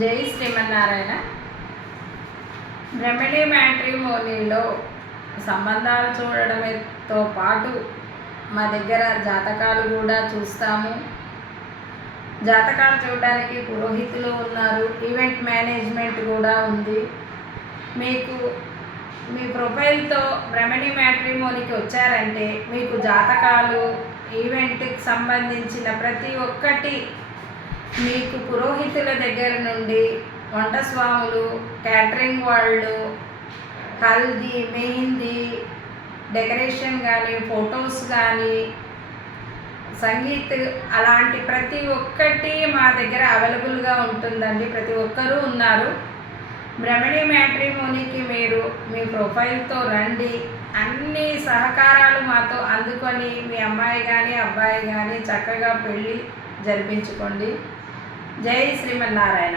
జై శ్రీమన్నారాయణ. బ్రహ్మణి మ్యాట్రిమోనీలో సంబంధాలు చూడడంతో పాటు మా దగ్గర జాతకాలు కూడా చూస్తాము. జాతకాలు చూడడానికి పురోహితులు ఉన్నారు ఈవెంట్ మేనేజ్మెంట్ కూడా ఉంది. మీకు మీ ప్రొఫైల్తో బ్రహ్మణి మ్యాట్రిమోనీకి వచ్చారంటే మీకు జాతకాలు ఈవెంట్కి సంబంధించిన ప్రతి ఒక్కటి మీకు పురోహితుల దగ్గర నుండి వంట స్వాములు క్యాటరింగ్ వాళ్ళు హల్దీ మెహందీ డెకరేషన్ కానీ ఫొటోస్ కానీ సంగీత్ అలాంటి ప్రతి ఒక్కటి మా దగ్గర అవైలబుల్గా ఉంటుందండి. ప్రతి ఒక్కరూ ఉన్నారు. భ్రమణి మ్యాట్రిమోనీకి మీరు మీ ప్రొఫైల్తో రండి. అన్ని సహకారాలు మాతో అందుకొని మీ అమ్మాయి కానీ అబ్బాయి కానీ చక్కగా పెళ్ళి జరిపించుకోండి. జై శ్రీమన్నారాయణ.